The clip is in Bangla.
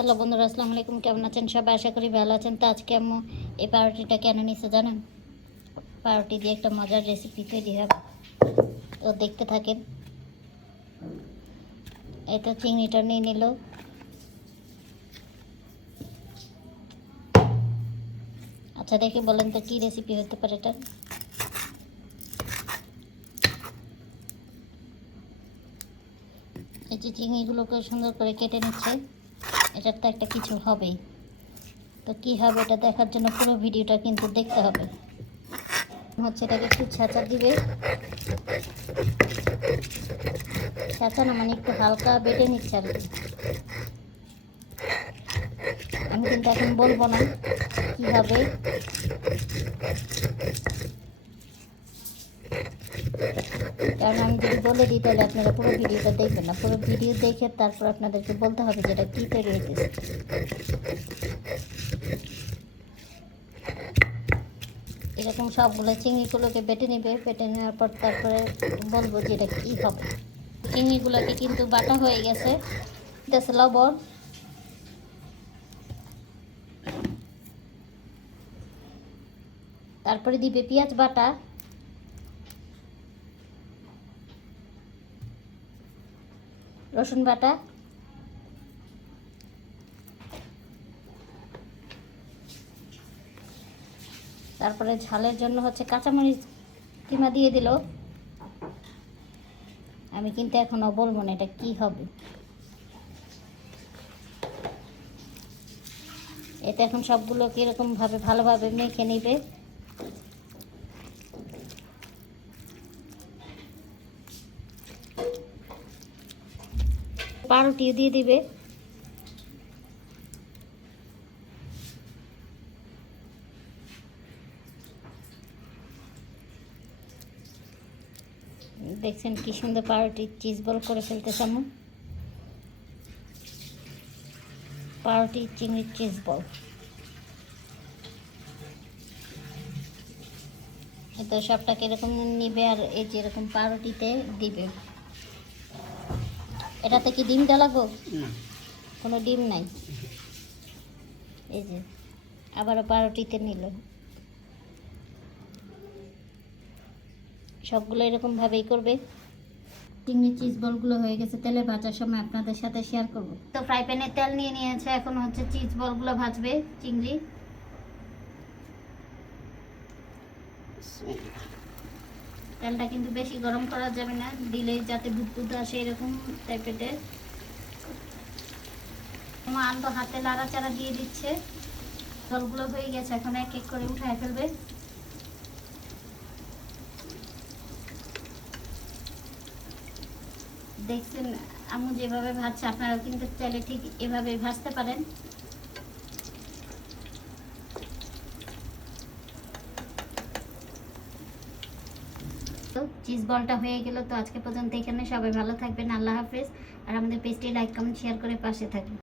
হ্যালো বন্ধুরা, আসসালামু আলাইকুম। কেমন আছেন সবাই? আশা করি ভালো আছেন। তো আজকে আমি এই পাউরুটিটা কেন নিচ্ছে জানেন? পাউরুটি দিয়ে একটা মজার রেসিপি তৈরি হবে, তো দেখতে থাকেন। এই তো চিংড়িটা নিয়ে নিল। আচ্ছা, দেখে বলেন তো কী রেসিপি হতে পারে এটা? এই যে চিংড়িগুলোকে সুন্দর করে কেটে নিচ্ছে, এটার তো একটা কিছু হবেই। তো কী হবে এটা দেখার জন্য পুরো ভিডিওটা কিন্তু দেখতে হবে। হচ্ছে এটাকে একটু ছেঁচা দিবে, ছেঁচা না মানে একটু হালকা বেটে নিচ্ছে আর কি। আমি কিন্তু এখন বলবো না কীভাবে, কারণ আমি যদি বলে দিই তাহলে আপনারা পুরো ভিডিওটা দেখবেন না। পুরো ভিডিও দেখে তারপর আপনাদেরকে বলতে হবে যে এটা কী তৈরি হইতেছে। এরকম সবগুলো চিংড়িগুলোকে বেটে নেবে, বেটে নেওয়ার পর তারপরে বলবো যে এটা কী হবে। চিংড়িগুলোকে কিন্তু বাটা হয়ে গেছে, দেশে লবণ, তারপরে দিবে পেঁয়াজ বাটা, রসুন বাটা, তারপরে ঝালের জন্য হচ্ছে কাঁচামরিচ কিমা দিয়ে দিল। আমি কিন্তু এখনও বলবো না এটা কী হবে। এটা এখন সবগুলো কীরকমভাবে ভালোভাবে মেখে নেবে। পাউরুটিও দিয়ে দিবে। দেখছেন কি সুন্দর পাউরুটি চিজ বল করে ফেলতেছে আমি। পাউরুটি চিংড়ির চিজ বল, তো সবটাকে এরকম নিবে আর এই যে এরকম পাউরুটিতে দিবে। এটাতে কি ডিম দেওয়া লাগবো? কোনো ডিম নাই। এই যে আবারও পাউরুটিতে নিল। সবগুলো এরকমভাবেই করবে। চিংড়ি চিজ বলগুলো হয়ে গেছে, তেলে ভাজার সময় আপনাদের সাথে শেয়ার করব। তো ফ্রাই প্যানে তেল নিয়ে নিয়েছে, এখন হচ্ছে চিজ বলগুলো ভাজবে। চিংড়ি তেলটা কিন্তু বেশি গরম করা যাবে না, দিলে যাতে বুদবুদ আসে এরকম টাইপের। আলতো হাতে লাড়াচাড়া দিয়ে দিচ্ছে। বলগুলো হয়ে গেছে, এখন এক এক করে উঠায় ফেলবে। দেখছেন আম্মু যেভাবে ভাজছে, আপনারাও কিন্তু চাইলে ঠিক এভাবে ভাজতে পারেন। তো চিজ বলটা হয়ে গেল। তো আজকে পর্যন্ত এখানে, সবাই ভালো থাকবেন, আল্লাহ হাফেজ। আর আমাদের পেজটি লাইক কমেন্ট শেয়ার করে পাশে থাকবেন।